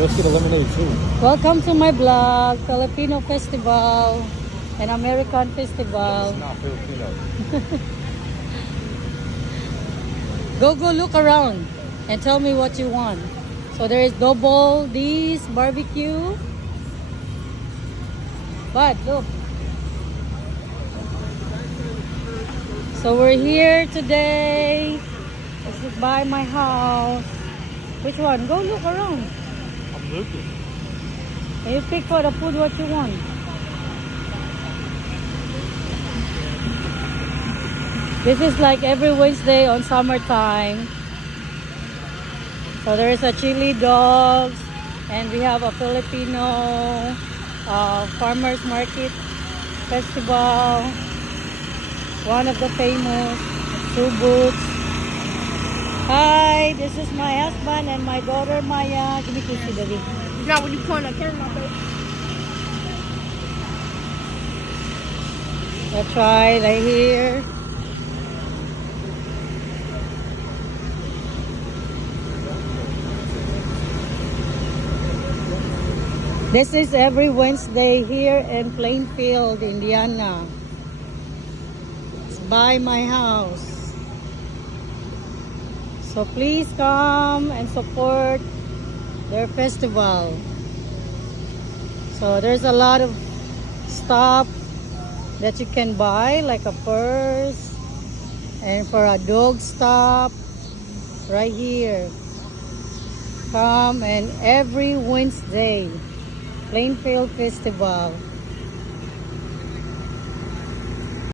Let's get a lemonade too. Welcome to my vlog, Filipino Festival and American Festival. It's not Filipino. Go look around and tell me what you want. So there is double D's barbecue. But look. So we're here today. This is by my house. Which one? Go look around. I'm looking. And you pick for the food what you want. This is like every Wednesday on summertime. So there is a chili dogs, and we have a Filipino farmers market festival. One of the famous two booths. Hi, this is my husband and my daughter Maya. Give me cookie, daddy. Not when you point a camera, babe. Let's try right here. This is every Wednesday here in Plainfield, Indiana. It's by my house. So please come and support their festival. So there's a lot of stuff that you can buy, like a purse, and for a dog stuff right here. Come and every Wednesday, Plainfield Festival.